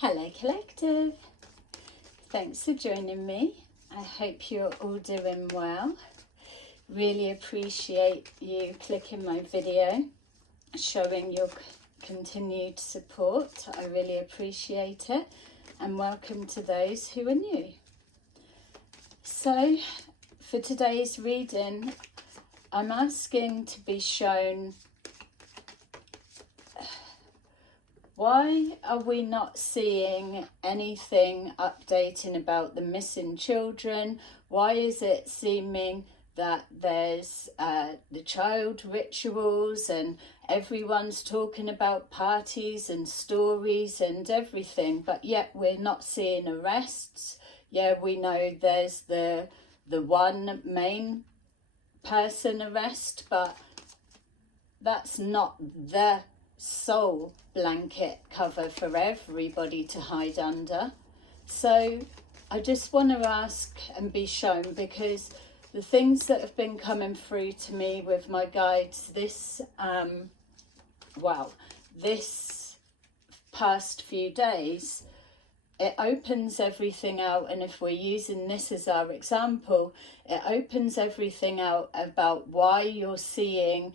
Hello Collective, thanks for joining me. I hope you're all doing well. Really appreciate you clicking my video, showing your continued support. I really appreciate it, and welcome to those who are new. So for today's reading, I'm asking to be shown why are we not seeing anything updating about the missing children? Why is it seeming that there's the child rituals and everyone's talking about parties and stories and everything, but yet we're not seeing arrests? Yeah, we know there's the one main person arrest, but that's not the sole blanket cover for everybody to hide under. So I just want to ask and be shown, because the things that have been coming through to me with my guides this this past few days, it opens everything out. And if we're using this as our example, it opens everything out about why you're seeing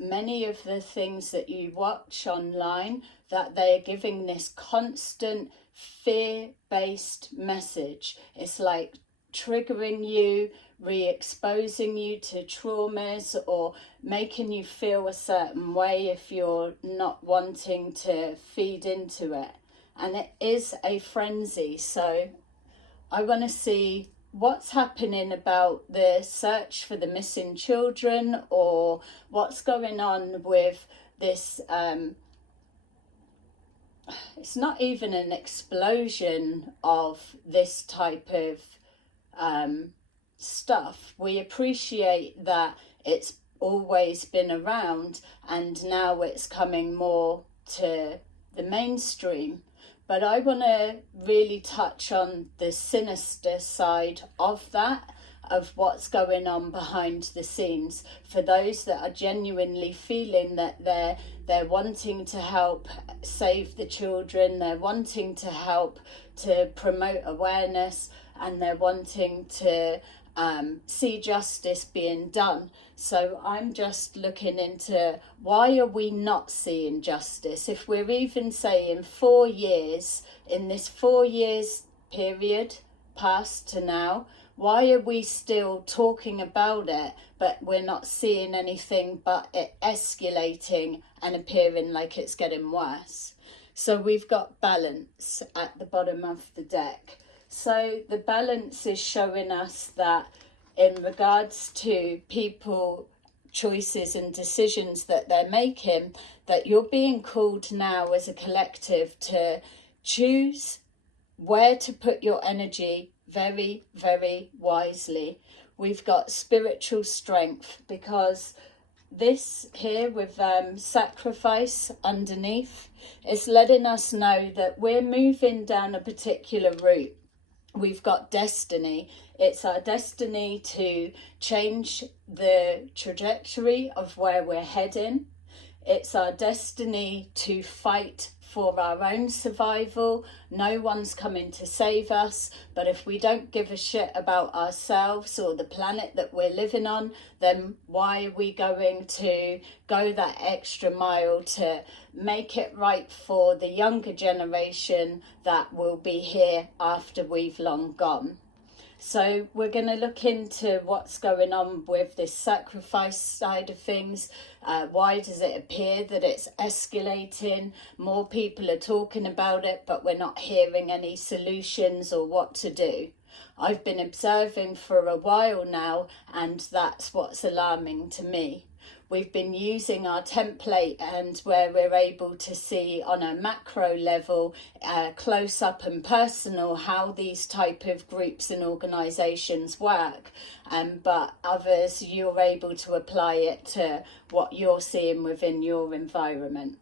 many of the things that you watch online, that they're giving this constant fear-based message. It's like triggering you, re-exposing you to traumas, or making you feel a certain way if you're not wanting to feed into it. And it is a frenzy. So I want to see what's happening about the search for the missing children, or what's going on with this. It's not even an explosion of this type of stuff. We appreciate that it's always been around and now it's coming more to the mainstream. But I want to really touch on the sinister side of that, of what's going on behind the scenes, for those that are genuinely feeling that they're wanting to help save the children, they're wanting to help to promote awareness, and they're wanting to see justice being done. So I'm just looking into, why are we not seeing justice? If we're even saying 4 years, in this 4 years period past to now, why are we still talking about it, but we're not seeing anything but it escalating and appearing like it's getting worse? So we've got balance at the bottom of the deck. So the balance is showing us that in regards to people, choices and decisions that they're making, that you're being called now as a collective to choose where to put your energy very, very wisely. We've got spiritual strength, because this here with sacrifice underneath is letting us know that we're moving down a particular route. We've got destiny. It's our destiny to change the trajectory of where we're heading. It's our destiny to fight for our own survival. No one's coming to save us, but if we don't give a shit about ourselves or the planet that we're living on, then why are we going to go that extra mile to make it right for the younger generation that will be here after we've long gone? So we're going to look into what's going on with this sacrifice side of things. Why does it appear that it's escalating? More people are talking about it, but we're not hearing any solutions or what to do. I've been observing for a while now, and that's what's alarming to me. We've been using our template, and where we're able to see on a macro level, close up and personal, how these type of groups and organisations work. But others, you're able to apply it to what you're seeing within your environment.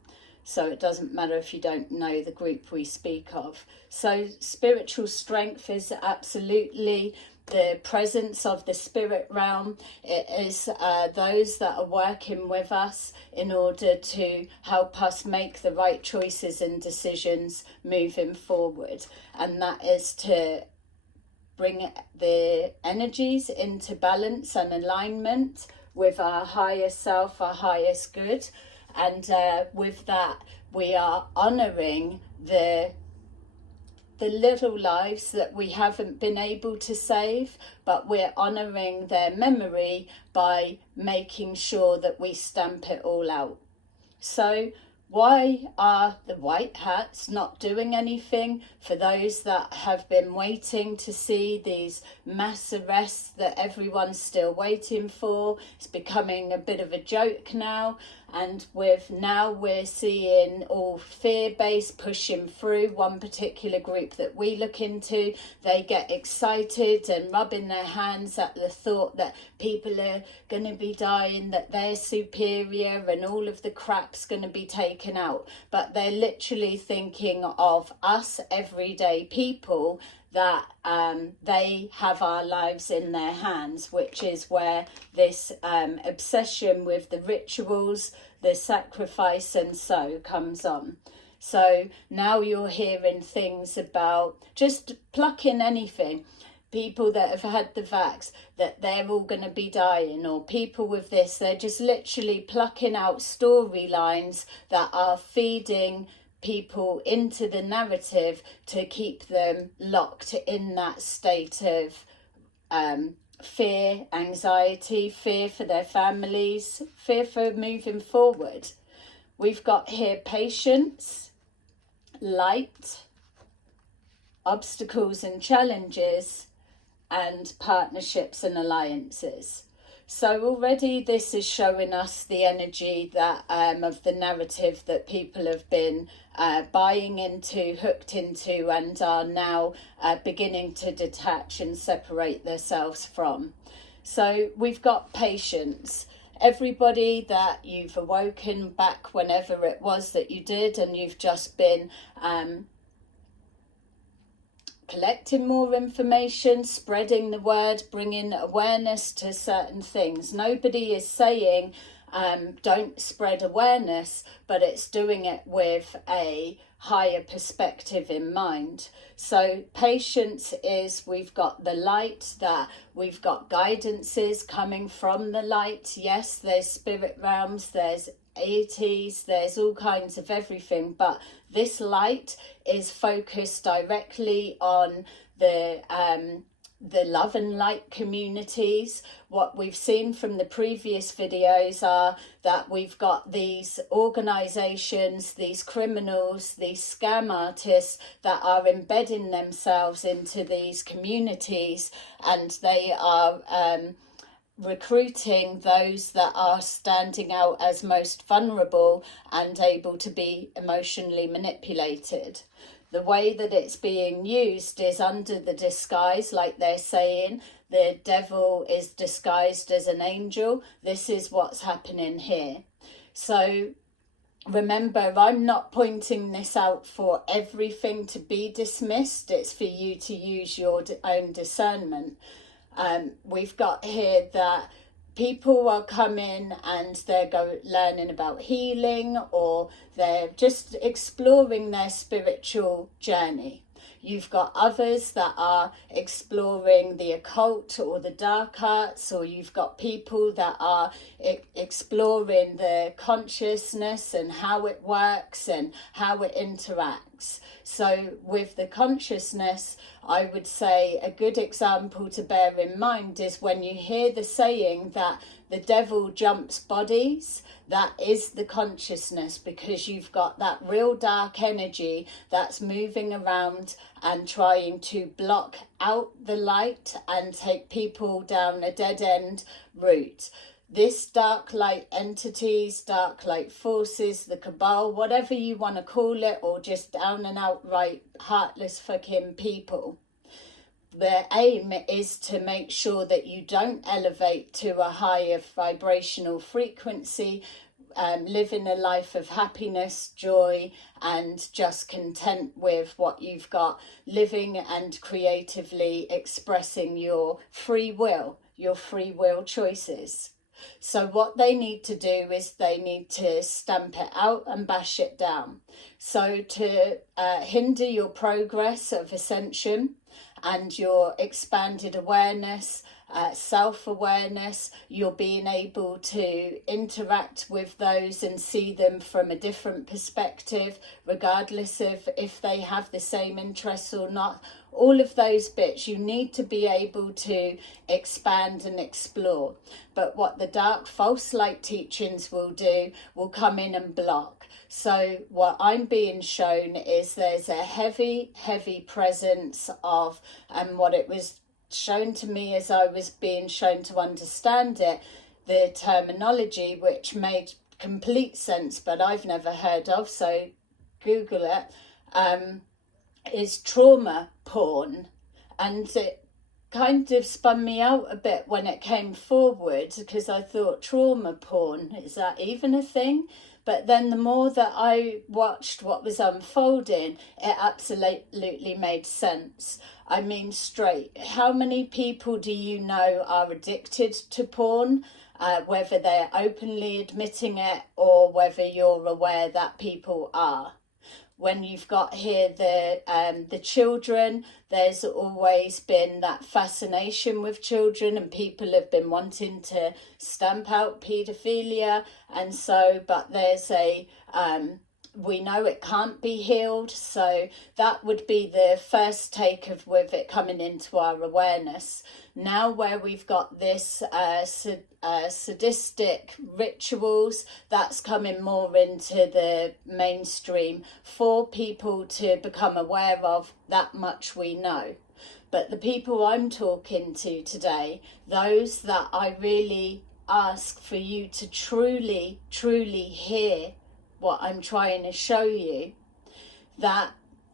So it doesn't matter if you don't know the group we speak of. So spiritual strength is absolutely the presence of the spirit realm. It is those that are working with us in order to help us make the right choices and decisions moving forward. And that is to bring the energies into balance and alignment with our higher self, our highest good. And with that, we are honouring the little lives that we haven't been able to save, but we're honouring their memory by making sure that we stamp it all out. So why are the white hats not doing anything for those that have been waiting to see these mass arrests that everyone's still waiting for? It's becoming a bit of a joke now. And we're seeing all fear-based pushing through. One particular group that we look into, they get excited and rubbing their hands at the thought that people are going to be dying, that they're superior and all of the crap's going to be taken out. But they're literally thinking of us, everyday people, that they have our lives in their hands, which is where this obsession with the rituals, the sacrifice and so comes on. So now you're hearing things about just plucking anything. People that have had the vax, that they're all going to be dying, or people with this, they're just literally plucking out storylines that are feeding people into the narrative to keep them locked in that state of fear, anxiety, fear for their families, fear for moving forward. We've got here patience, light, obstacles and challenges, and partnerships and alliances. So already this is showing us the energy that of the narrative that people have been buying into, hooked into, and are now beginning to detach and separate themselves from. So we've got patience. Everybody that you've awoken back whenever it was that you did, and you've just been collecting more information, spreading the word, bringing awareness to certain things. Nobody is saying don't spread awareness, but it's doing it with a higher perspective in mind. So patience is, we've got the light, that we've got guidances coming from the light. Yes, there's spirit realms, there's deities, there's all kinds of everything, but this light is focused directly on the love and light communities. What we've seen from the previous videos are that we've got these organizations, these criminals, these scam artists that are embedding themselves into these communities, and they are recruiting those that are standing out as most vulnerable and able to be emotionally manipulated. The way that it's being used is under the disguise, like they're saying, the devil is disguised as an angel. This is what's happening here. So remember, I'm not pointing this out for everything to be dismissed. It's for you to use your own discernment. We've got here that people are coming and they're learning about healing, or they're just exploring their spiritual journey. You've got others that are exploring the occult or the dark arts, or you've got people that are exploring the consciousness and how it works and how it interacts. So with the consciousness, I would say a good example to bear in mind is when you hear the saying that the devil jumps bodies, that is the consciousness, because you've got that real dark energy that's moving around and trying to block out the light and take people down a dead-end route. This dark light entities, dark light forces, the cabal, whatever you want to call it, or just down and outright heartless fucking people. The aim is to make sure that you don't elevate to a higher vibrational frequency living a life of happiness, joy, and just content with what you've got, living and creatively expressing your free will choices. So what they need to do is they need to stamp it out and bash it down. So to hinder your progress of ascension and your expanded awareness, self-awareness, you're being able to interact with those and see them from a different perspective, regardless of if they have the same interests or not. All of those bits you need to be able to expand and explore. But what the dark false light teachings will do will come in and block. So what I'm being shown is there's a heavy presence of, and what it was shown to me as I was being shown to understand it, the terminology, which made complete sense but I've never heard of, so Google it, is trauma porn. And it kind of spun me out a bit when it came forward, because I thought, trauma porn, is that even a thing? But then the more that I watched what was unfolding, it absolutely made sense. I mean, straight, how many people do you know are addicted to porn? Whether they're openly admitting it or whether you're aware that people are. When you've got here the children, there's always been that fascination with children, and people have been wanting to stamp out paedophilia, and so, but there's a we know it can't be healed, so that would be the first take of with it coming into our awareness. Now where we've got this sadistic rituals, that's coming more into the mainstream for people to become aware of. That much we know. But the people I'm talking to today, those that I really ask for you to truly hear what I'm trying to show you, that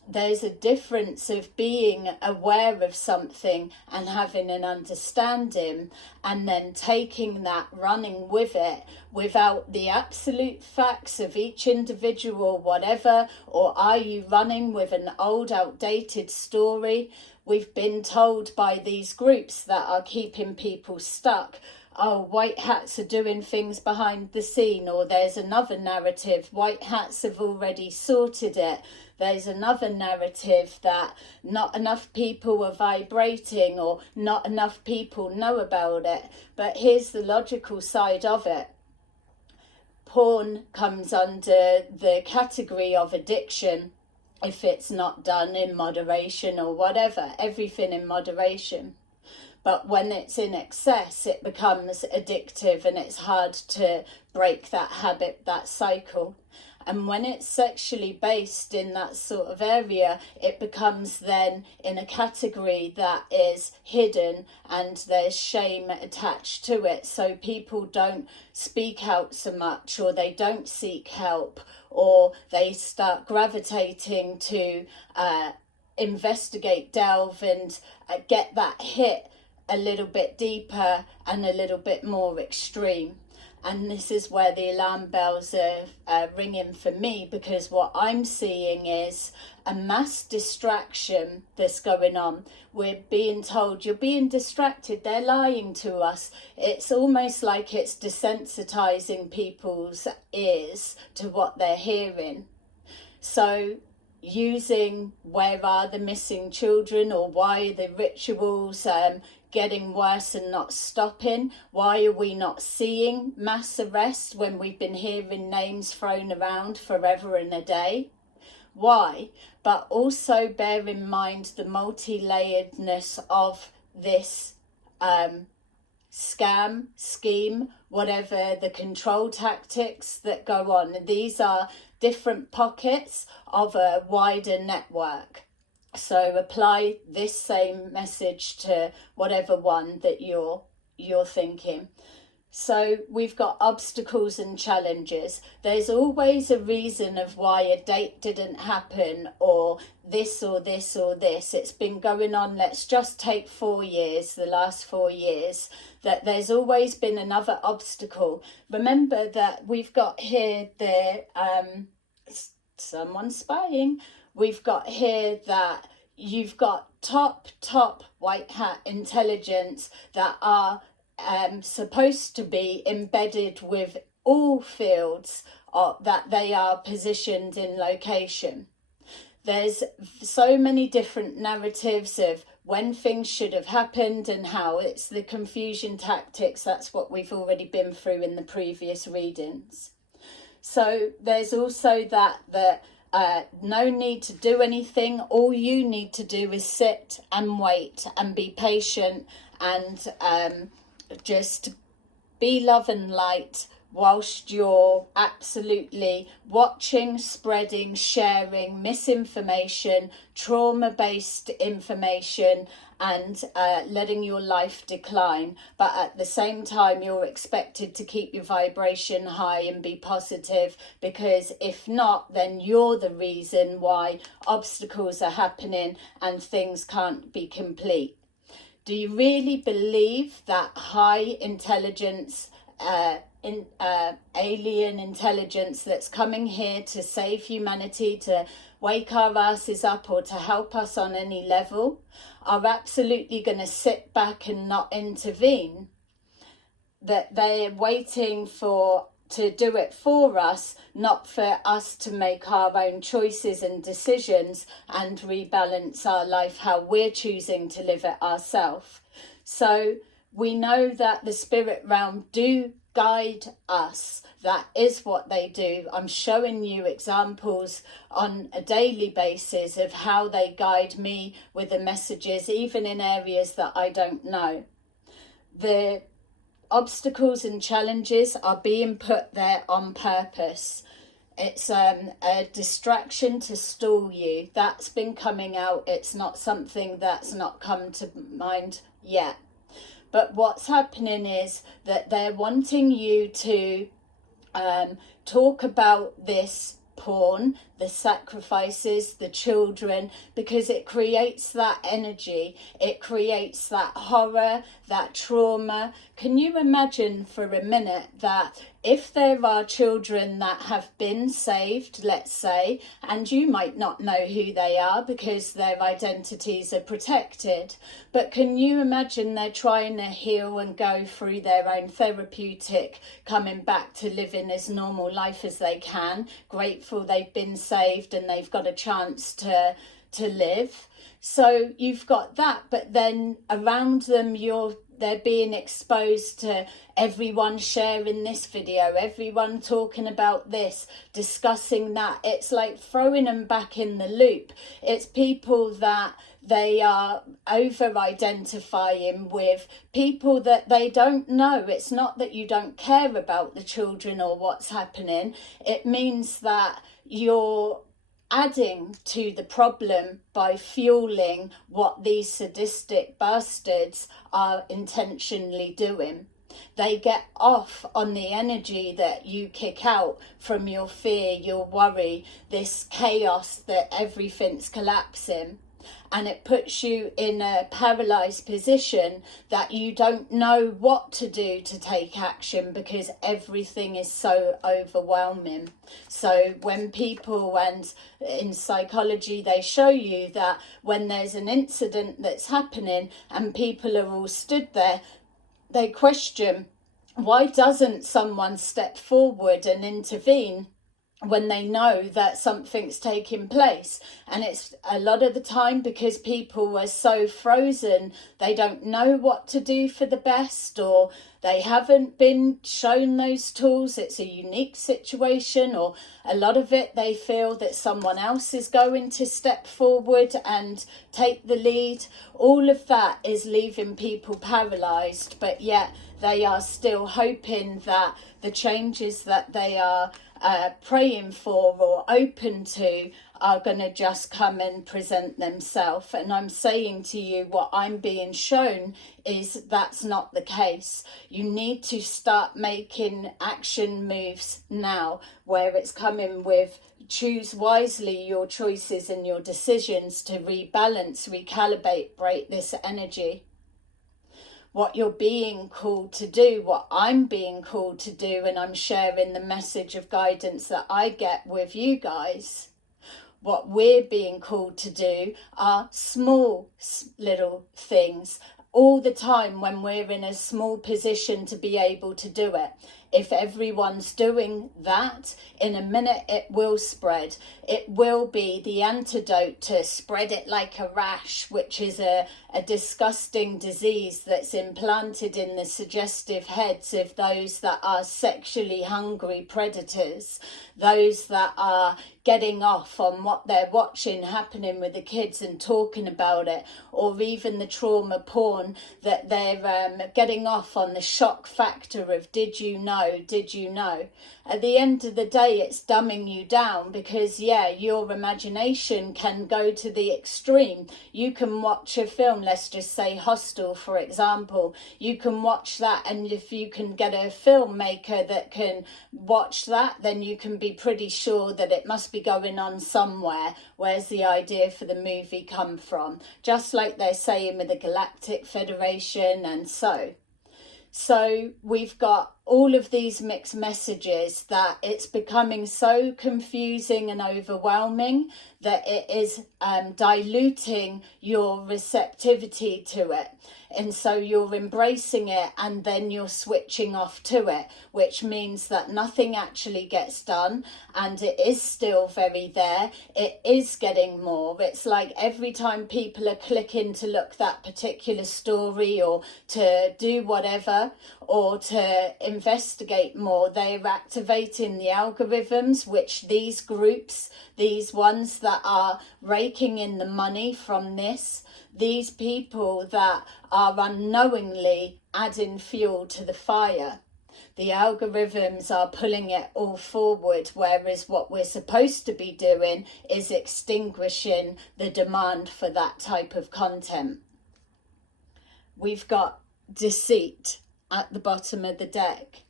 there's a difference of being aware of something and having an understanding, and then taking that, running with it without the absolute facts of each individual, whatever. Or are you running with an old, outdated story? We've been told by these groups that are keeping people stuck, oh, white hats are doing things behind the scene, or there's another narrative, white hats have already sorted it. There's another narrative that not enough people are vibrating, or not enough people know about it. But here's the logical side of it. Porn comes under the category of addiction if it's not done in moderation or whatever, everything in moderation. But when it's in excess, it becomes addictive, and it's hard to break that habit, that cycle. And when it's sexually based in that sort of area, it becomes then in a category that is hidden, and there's shame attached to it. So people don't speak out so much, or they don't seek help, or they start gravitating to investigate, delve, and get that hit a little bit deeper and a little bit more extreme. And this is where the alarm bells are ringing for me, because what I'm seeing is a mass distraction that's going on. We're being told, you're being distracted, they're lying to us. It's almost like it's desensitizing people's ears to what they're hearing. So using where are the missing children, or why are the rituals getting worse and not stopping? Why are we not seeing mass arrest when we've been hearing names thrown around forever and a day? Why? But also bear in mind the multi-layeredness of this scam, scheme, whatever the control tactics that go on. These are different pockets of a wider network. So apply this same message to whatever one that you're thinking. So we've got obstacles and challenges. There's always a reason of why a date didn't happen, or this or this or this. It's been going on, let's just take 4 years, the last 4 years, that there's always been another obstacle. Remember that we've got here someone spying. We've got here that you've got top white hat intelligence that are supposed to be embedded with all fields that they are positioned in location. There's so many different narratives of when things should have happened and how. It's the confusion tactics. That's what we've already been through in the previous readings. So there's also that no need to do anything. All you need to do is sit and wait and be patient and just be love and light whilst you're absolutely watching, spreading, sharing misinformation, trauma-based information, and letting your life decline. But at the same time, you're expected to keep your vibration high and be positive, because if not, then you're the reason why obstacles are happening and things can't be complete. Do you really believe that high intelligence, alien intelligence that's coming here to save humanity, to wake our asses up or to help us on any level, are absolutely going to sit back and not intervene? That they're waiting to do it for us, not for us to make our own choices and decisions and rebalance our life how we're choosing to live it ourselves. So we know that the spirit realm do guide us. That is what they do. I'm showing you examples on a daily basis of how they guide me with the messages, even in areas that I don't know. The obstacles and challenges are being put there on purpose. It's a distraction to stall you. That's been coming out. It's not something that's not come to mind yet. But what's happening is that they're wanting you to talk about this porn, the sacrifices, the children, because it creates that energy, it creates that horror, that trauma. Can you imagine for a minute that if there are children that have been saved, let's say, and you might not know who they are because their identities are protected, but can you imagine they're trying to heal and go through their own therapeutic, coming back to living as normal life as they can, grateful they've been saved and they've got a chance to live? So you've got that, but then around them they're being exposed to everyone sharing this video, everyone talking about this, discussing that. It's like throwing them back in the loop. It's people that they are over-identifying with, people that they don't know. It's not that you don't care about the children or what's happening. It means that you're adding to the problem by fueling what these sadistic bastards are intentionally doing. They get off on the energy that you kick out from your fear, your worry, this chaos that everything's collapsing. And it puts you in a paralyzed position that you don't know what to do to take action because everything is so overwhelming. So when people, and in psychology they show you that when there's an incident that's happening and people are all stood there, they question, why doesn't someone step forward and intervene when they know that something's taking place? And it's a lot of the time because people are so frozen, they don't know what to do for the best, or they haven't been shown those tools. It's a unique situation, or a lot of it they feel that someone else is going to step forward and take the lead. All of that is leaving people paralyzed, but yet they are still hoping that the changes that they are praying for or open to are going to just come and present themselves. And I'm saying to you, what I'm being shown is that's not the case. You need to start making action moves now, where it's coming with choose wisely your choices and your decisions to rebalance, recalibrate, break this energy. What you're being called to do, what I'm being called to do, and I'm sharing the message of guidance that I get with you guys. What we're being called to do are small little things all the time when we're in a small position to be able to do it. If everyone's doing that, in a minute it will spread. It will be the antidote to spread it like a rash, which is a disgusting disease that's implanted in the suggestive heads of those that are sexually hungry predators, those that are getting off on what they're watching happening with the kids and talking about it, or even the trauma porn that they're getting off on the shock factor of did you know, did you know? At the end of the day, it's dumbing you down because, yeah, your imagination can go to the extreme. You can watch a film, let's just say Hostel, for example. You can watch that, and if you can get a filmmaker that can watch that, then you can be pretty sure that it must be going on somewhere. Where's the idea for the movie come from? Just like they're saying with the Galactic Federation and so. So we've got all of these mixed messages that it's becoming so confusing and overwhelming that it is diluting your receptivity to it. And so you're embracing it and then you're switching off to it, which means that nothing actually gets done and it is still very there. It is getting more. It's like every time people are clicking to look that particular story or to do whatever or to investigate more, they're activating the algorithms, which these groups, these ones that are raking in the money from this, these people that are unknowingly adding fuel to the fire. The algorithms are pulling it all forward, whereas what we're supposed to be doing is extinguishing the demand for that type of content. We've got deceit at the bottom of the deck.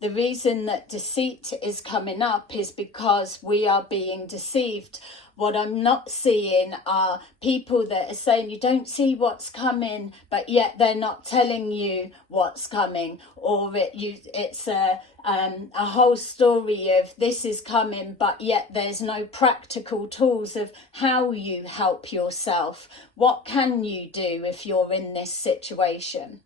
The reason that deceit is coming up is because we are being deceived. What I'm not seeing are people that are saying you don't see what's coming, but yet they're not telling you what's coming. Or it's a whole story of this is coming, but yet there's no practical tools of how you help yourself. What can you do if you're in this situation?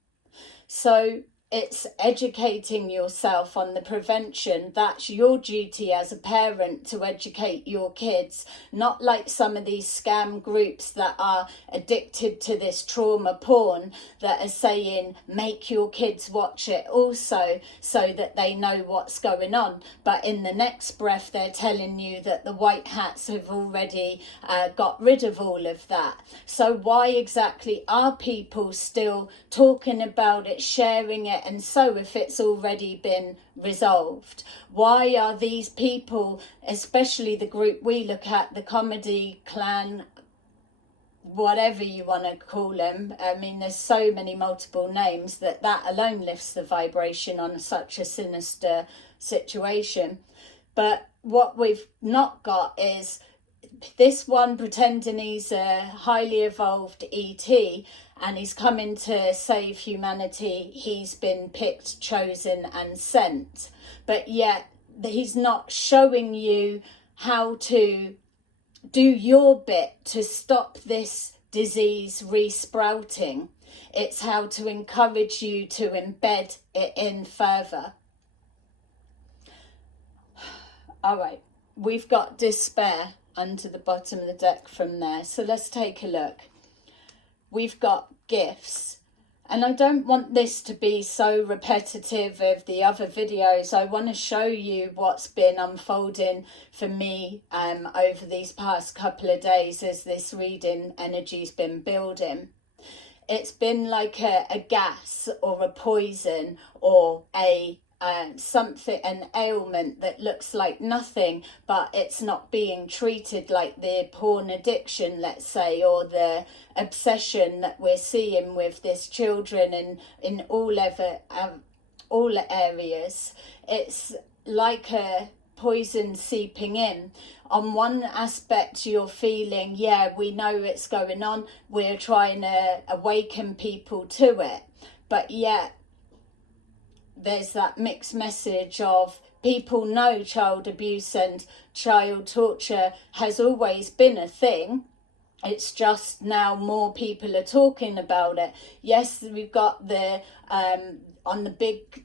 So it's educating yourself on the prevention. That's your duty as a parent, to educate your kids, not like some of these scam groups that are addicted to this trauma porn that are saying make your kids watch it also so that they know what's going on. But in the next breath, they're telling you that the white hats have already got rid of all of that. So why exactly are people still talking about it, sharing it, and so if it's already been resolved? Why are these people, especially the group we look at, the comedy clan, whatever you want to call them, I mean there's so many multiple names that alone lifts the vibration on such a sinister situation. But what we've not got is this one pretending he's a highly evolved ET and he's coming to save humanity. He's been picked, chosen and sent, but yet he's not showing you how to do your bit to stop this disease resprouting. It's how to encourage you to embed it in further. All right, we've got despair under the bottom of the deck from there. So let's take a look. We've got gifts. And I don't want this to be so repetitive of the other videos. I want to show you what's been unfolding for me over these past couple of days as this reading energy's been building. It's been like a gas or a poison or a something, an ailment that looks like nothing, but it's not being treated, like the porn addiction, let's say, or the obsession that we're seeing with this children in all areas. It's like a poison seeping in. On one aspect, you're feeling, yeah, we know it's going on, we're trying to awaken people to it, but yet there's that mixed message of people know child abuse and child torture has always been a thing. It's just now more people are talking about it. Yes, we've got the on the big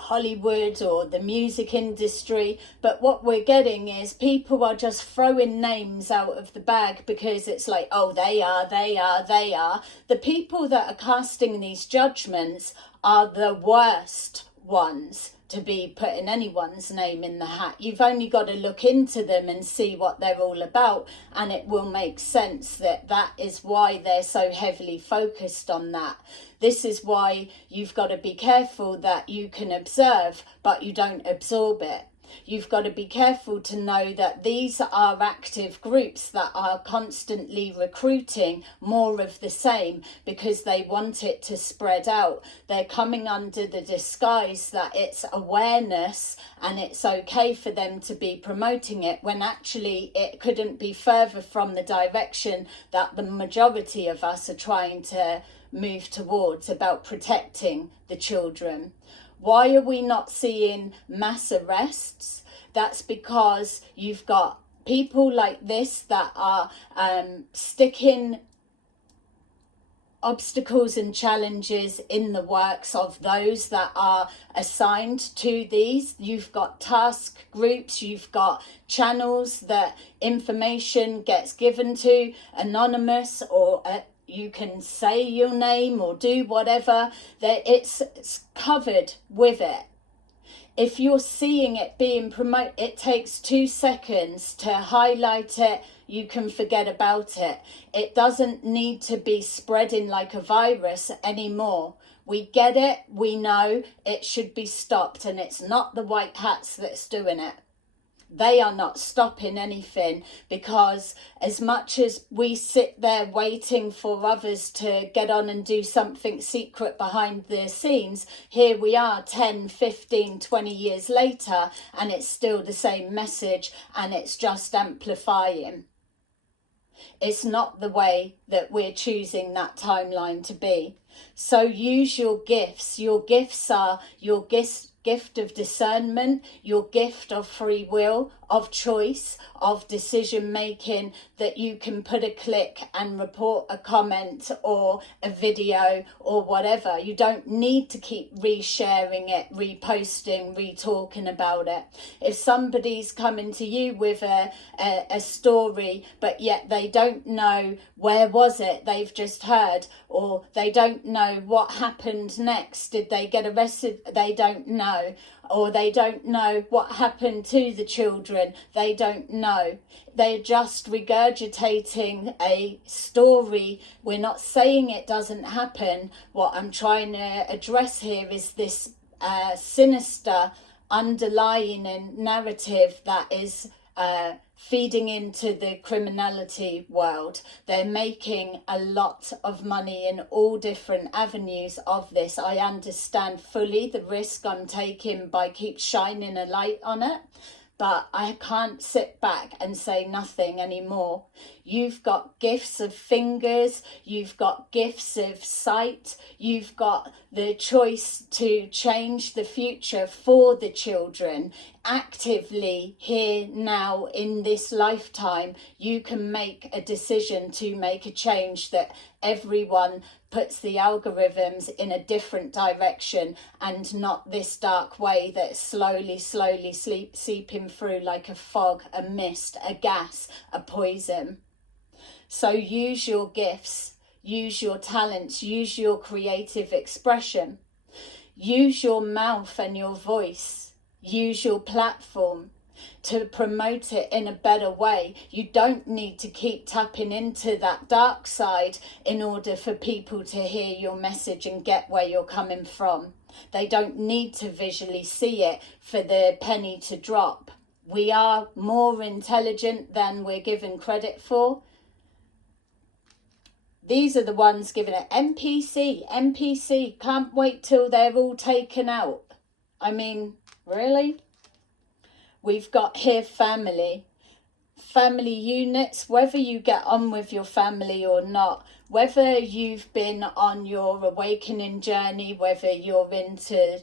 Hollywood or the music industry, but what we're getting is people are just throwing names out of the bag because it's like, oh, they are. The people that are casting these judgments are the worst ones to be putting anyone's name in the hat. You've only got to look into them and see what they're all about, and it will make sense that that is why they're so heavily focused on that. This is why you've got to be careful that you can observe, but you don't absorb it. You've got to be careful to know that these are active groups that are constantly recruiting more of the same because they want it to spread out. They're coming under the disguise that it's awareness and it's okay for them to be promoting it, when actually it couldn't be further from the direction that the majority of us are trying to move towards, about protecting the children. Why are we not seeing mass arrests? That's because you've got people like this that are sticking obstacles and challenges in the works of those that are assigned to these. You've got task groups, you've got channels that information gets given to, anonymous, or you can say your name or do whatever, that it's covered with it. If you're seeing it being promoted, it takes 2 seconds to highlight it, you can forget about it. It doesn't need to be spreading like a virus anymore. We get it, we know it should be stopped, and it's not the white hats that's doing it. They are not stopping anything, because as much as we sit there waiting for others to get on and do something secret behind the scenes, here we are 10, 15, 20 years later, and it's still the same message, and it's just amplifying. It's not the way that we're choosing that timeline to be. So use your gifts. Your gifts are your gift of discernment, your gift of free will, of choice, of decision making, that you can put a click and report a comment or a video or whatever. You don't need to keep resharing it, reposting, re-talking about it. If somebody's coming to you with a story, but yet they don't know where was it, they've just heard, or they don't know what happened next, did they get arrested, they don't know, or they don't know what happened to the children, they don't know. They're just regurgitating a story. We're not saying it doesn't happen. What I'm trying to address here is this sinister underlying narrative that is feeding into the criminality world. They're making a lot of money in all different avenues of this. I understand fully the risk I'm taking by keep shining a light on it, but I can't sit back and say nothing anymore. You've got gifts of fingers, you've got gifts of sight, you've got the choice to change the future for the children. Actively, here, now, in this lifetime, you can make a decision to make a change that everyone puts the algorithms in a different direction, and not this dark way that's slowly seeping through like a fog, a mist, a gas, a poison. So use your gifts, use your talents, use your creative expression, use your mouth and your voice, use your platform to promote it in a better way. You don't need to keep tapping into that dark side in order for people to hear your message and get where you're coming from. They don't need to visually see it for the penny to drop. We are more intelligent than we're given credit for. These are the ones given it. NPC, can't wait till they're all taken out. I mean, really? We've got here family units, whether you get on with your family or not, whether you've been on your awakening journey, whether you're into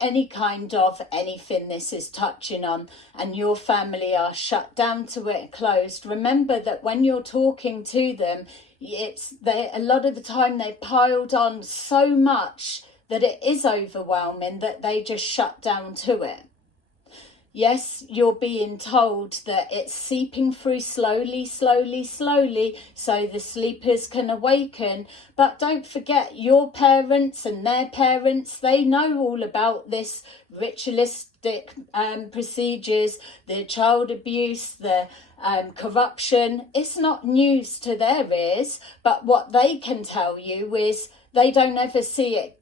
any kind of anything this is touching on, and your family are shut down to it, closed, remember that when you're talking to them, a lot of the time they piled on so much that it is overwhelming, that they just shut down to it. Yes, you're being told that it's seeping through slowly, so the sleepers can awaken. But don't forget, your parents and their parents, they know all about this ritualistic procedures, the child abuse, the corruption. It's not news to their ears, but what they can tell you is they don't ever see it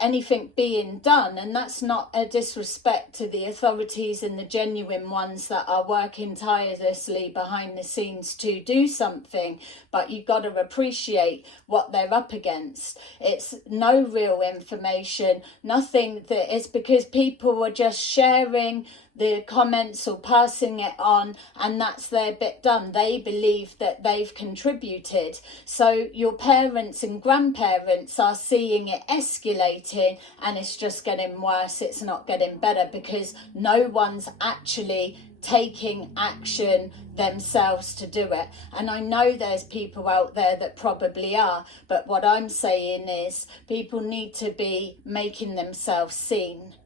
anything being done, and that's not a disrespect to the authorities and the genuine ones that are working tirelessly behind the scenes to do something, but you've got to appreciate what they're up against. It's no real information, nothing that is, because people are just sharing the comments or passing it on, and that's their bit done. They believe that they've contributed. So your parents and grandparents are seeing it escalating, and it's just getting worse. It's not getting better, because no one's actually taking action themselves to do it. And I know there's people out there that probably are, but what I'm saying is people need to be making themselves seen.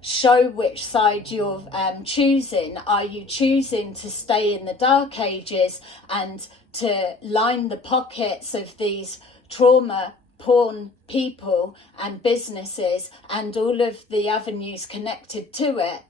Show which side you're choosing. Are you choosing to stay in the dark ages and to line the pockets of these trauma porn people and businesses and all of the avenues connected to it?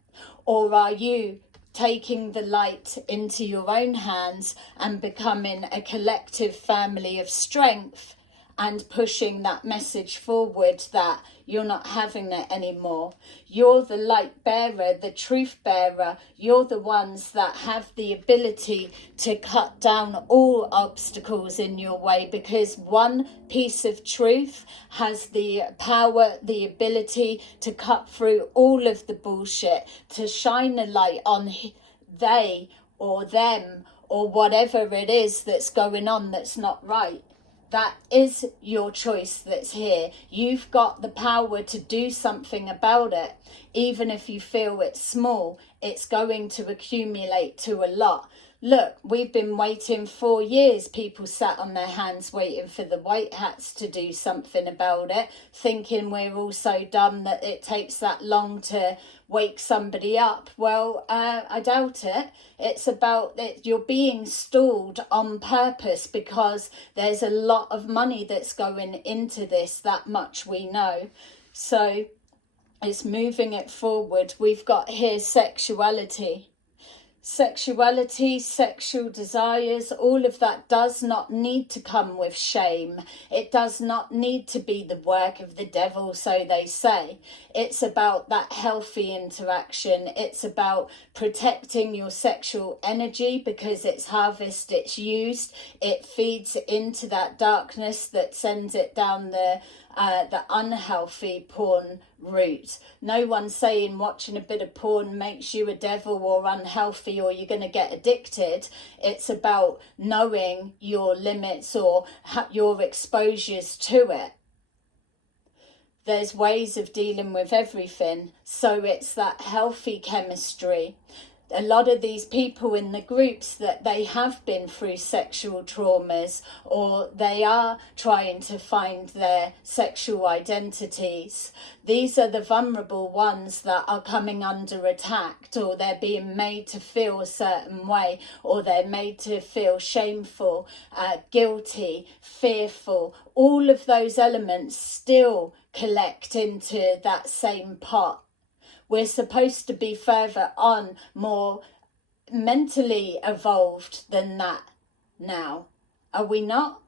Or are you taking the light into your own hands and becoming a collective family of strength and pushing that message forward that you're not having it anymore? You're the light bearer, the truth bearer. You're the ones that have the ability to cut down all obstacles in your way, because one piece of truth has the power, the ability to cut through all of the bullshit, to shine a light on they or them or whatever it is that's going on that's not right. That is your choice that's here. You've got the power to do something about it. Even if you feel it's small, it's going to accumulate to a lot. Look, we've been waiting 4 years. People sat on their hands waiting for the white hats to do something about it, thinking we're all so dumb that it takes that long to wake somebody up. Well, I doubt it. It's about that you're being stalled on purpose, because there's a lot of money that's going into this, that much we know. So it's moving it forward. We've got here sexuality, sexual desires, all of that does not need to come with shame. It does not need to be the work of the devil, so they say. It's about that healthy interaction. It's about protecting your sexual energy, because it's harvest, it's used, it feeds into that darkness that sends it down the unhealthy porn route. No one's saying watching a bit of porn makes you a devil or unhealthy or you're going to get addicted. It's about knowing your limits or your exposures to it. There's ways of dealing with everything, so it's that healthy chemistry. A lot of these people in the groups, that they have been through sexual traumas, or they are trying to find their sexual identities. These are the vulnerable ones that are coming under attack, or they're being made to feel a certain way, or they're made to feel shameful, guilty, fearful. All of those elements still collect into that same pot. We're supposed to be further on, more mentally evolved than that now. Are we not?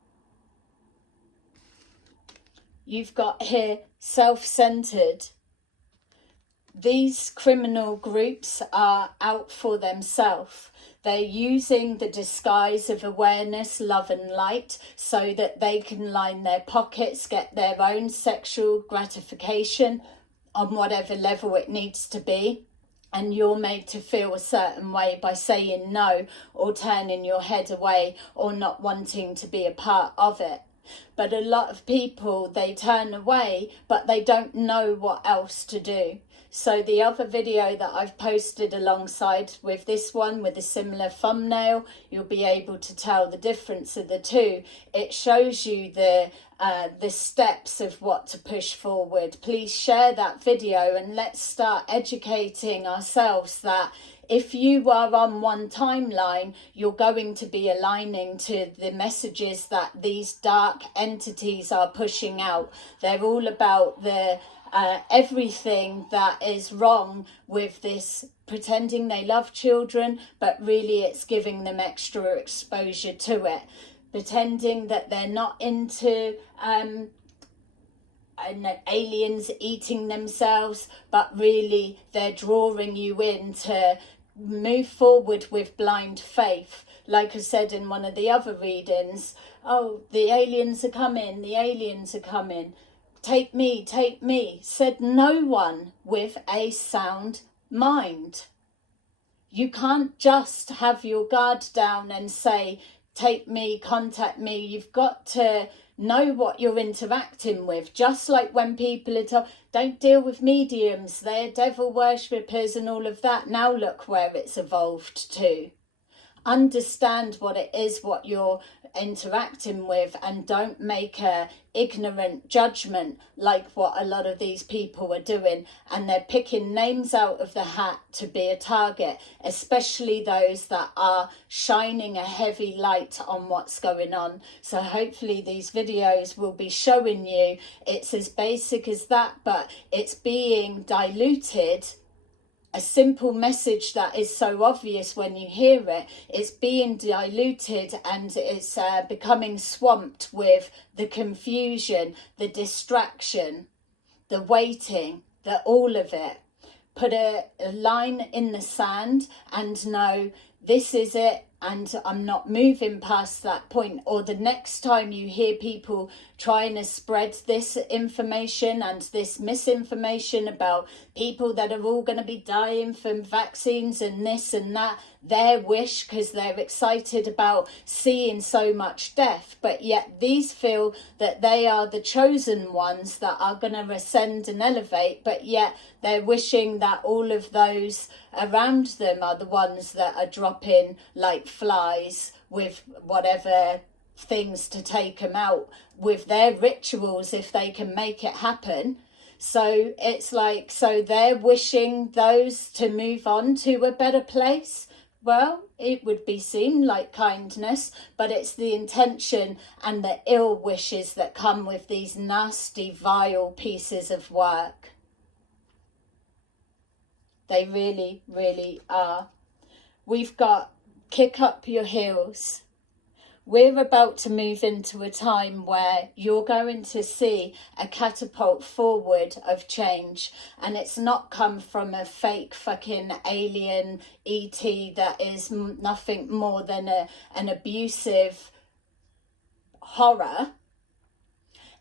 You've got here self-centered. These criminal groups are out for themselves. They're using the disguise of awareness, love and light so that they can line their pockets, get their own sexual gratification on whatever level it needs to be. And you're made to feel a certain way by saying no or turning your head away or not wanting to be a part of it. But a lot of people, they turn away, but they don't know what else to do. So the other video that I've posted alongside with this one with a similar thumbnail, you'll be able to tell the difference of the two. It shows you the steps of what to push forward. Please share that video and let's start educating ourselves that if you are on one timeline, you're going to be aligning to the messages that these dark entities are pushing out. They're all about the everything that is wrong with this pretending they love children, but really it's giving them extra exposure to it. Pretending that they're not into aliens eating themselves, but really they're drawing you in to move forward with blind faith. Like I said in one of the other readings, oh, the aliens are coming, the aliens are coming. Take me, said no one with a sound mind. You can't just have your guard down and say, take me, contact me. You've got to know what you're interacting with. Just like when people are told, don't deal with mediums, they're devil worshippers and all of that. Now look where it's evolved to. Understand what it is, what you're interacting with, and don't make a ignorant judgment like what a lot of these people are doing. And they're picking names out of the hat to be a target, especially those that are shining a heavy light on what's going on. So hopefully these videos will be showing you it's as basic as that, but it's being diluted. A simple message that is so obvious when you hear it, it's being diluted and it's becoming swamped with the confusion, the distraction, the waiting, all of it. Put a line in the sand and know this is it, and I'm not moving past that point. Or the next time you hear people trying to spread this information and this misinformation about people that are all going to be dying from vaccines and this and that, their wish because they're excited about seeing so much death, but yet these feel that they are the chosen ones that are going to ascend and elevate, but yet they're wishing that all of those around them are the ones that are dropping like flies with whatever things to take them out with their rituals if they can make it happen. So it's like, so they're wishing those to move on to a better place. Well, it would be seen like kindness, but it's the intention and the ill wishes that come with these nasty, vile pieces of work. They really, really are. We've got kick up your heels. We're about to move into a time where you're going to see a catapult forward of change, and it's not come from a fake fucking alien ET that is nothing more than an abusive horror.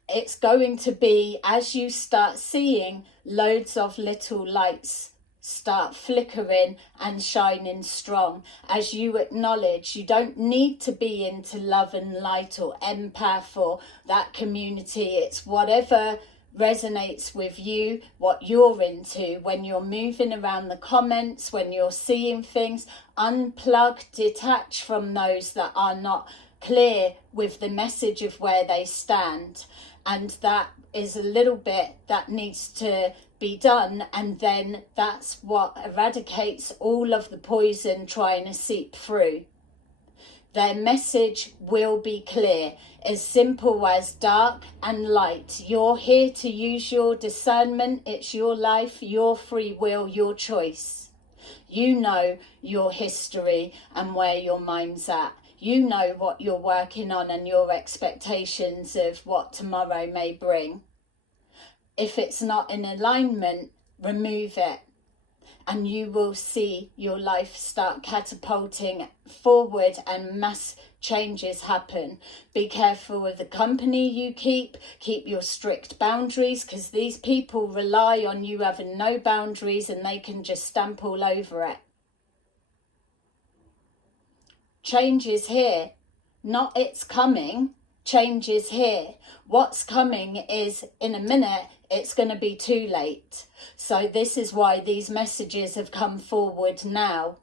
It's going to be as you start seeing loads of little lights start flickering and shining strong, as you acknowledge you don't need to be into love and light or empath or that community. It's whatever resonates with you, what you're into. When you're moving around the comments, when you're seeing things, unplug, detach from those that are not clear with the message of where they stand. And that is a little bit that needs to be done, and then that's what eradicates all of the poison trying to seep through. Their message will be clear, as simple as dark and light. You're here to use your discernment. It's your life, your free will, your choice. You know your history and where your mind's at. You know what you're working on and your expectations of what tomorrow may bring. If it's not in alignment, remove it. And you will see your life start catapulting forward and mass changes happen. Be careful of the company you keep. Keep your strict boundaries, because these people rely on you having no boundaries and they can just stamp all over it. Change is here. Not it's coming. Change is here. What's coming is in a minute. It's going to be too late. So this is why these messages have come forward now,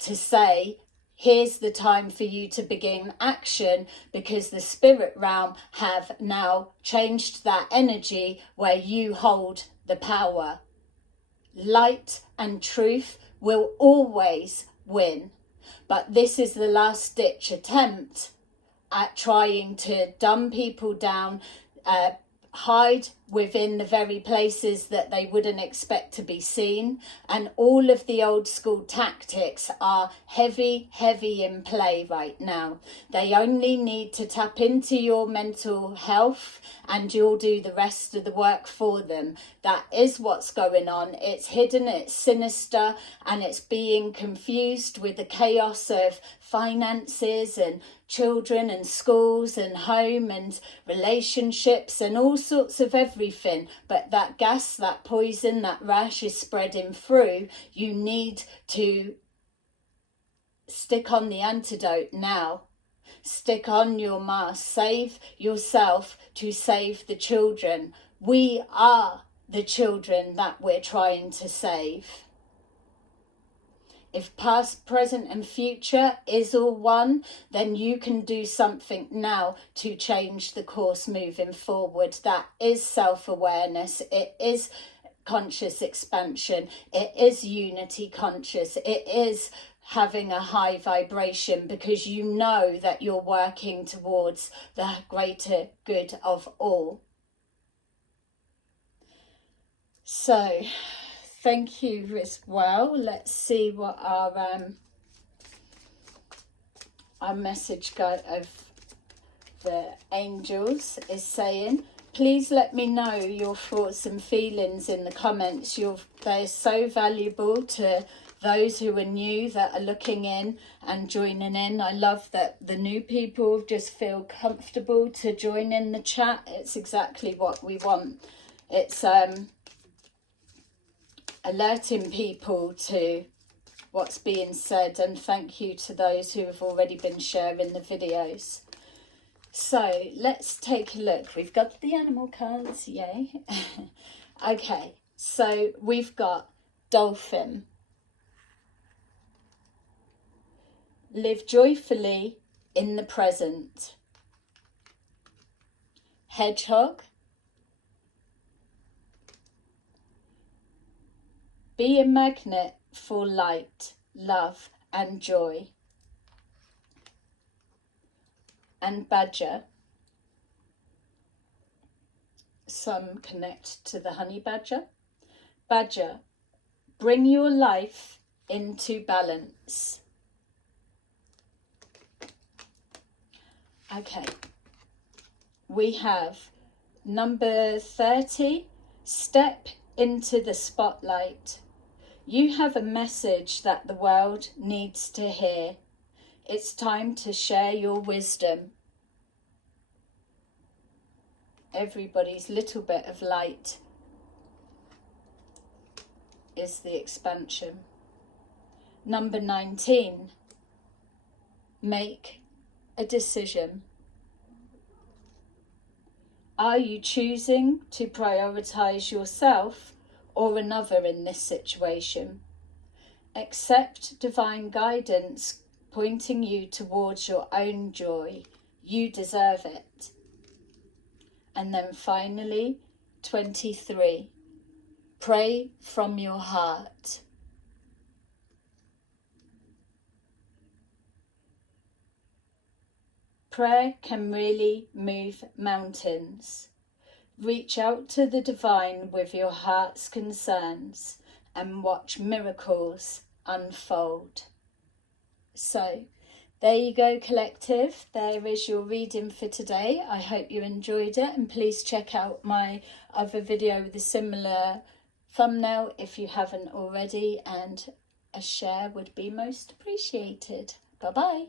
to say, here's the time for you to begin action, because the spirit realm have now changed that energy where you hold the power. Light and truth will always win. But this is the last ditch attempt at trying to dumb people down, hide within the very places that they wouldn't expect to be seen. And all of the old school tactics are heavy in play right now. They only need to tap into your mental health and you'll do the rest of the work for them. That is what's going on. It's hidden, it's sinister, and it's being confused with the chaos of finances and children and schools and home and relationships and all sorts of everything. But that gas, that poison, that rash is spreading through. You need to stick on the antidote now. Stick on your mask. Save yourself to save the children. We are the children that we're trying to save. If past, present and future is all one, then you can do something now to change the course moving forward. That is self-awareness. It is conscious expansion. It is unity conscious. It is having a high vibration, because you know that you're working towards the greater good of all. So thank you as well. Let's see what our message guide of the angels is saying. Please let me know your thoughts and feelings in the comments. They're so valuable to those who are new, that are looking in and joining in. I love that the new people just feel comfortable to join in the chat. It's exactly what we want. It's alerting people to what's being said, and thank you to those who have already been sharing the videos. So let's take a look. We've got the animal cards, yay. Okay, so we've got dolphin. Live joyfully in the present. Hedgehog. Be a magnet for light, love and joy. And badger. Some connect to the honey badger. Badger, bring your life into balance. Okay, we have number 30, step into the spotlight. You have a message that the world needs to hear. It's time to share your wisdom. Everybody's little bit of light is the expansion. Number 19, make a decision. Are you choosing to prioritize yourself or another in this situation? Accept divine guidance pointing you towards your own joy. You deserve it. And then finally, 23, pray from your heart. Prayer can really move mountains. Reach out to the divine with your heart's concerns and watch miracles unfold. So There you go, collective. There is your reading for today. I hope you enjoyed it, and please check out my other video with a similar thumbnail if you haven't already, and a share would be most appreciated. Bye bye.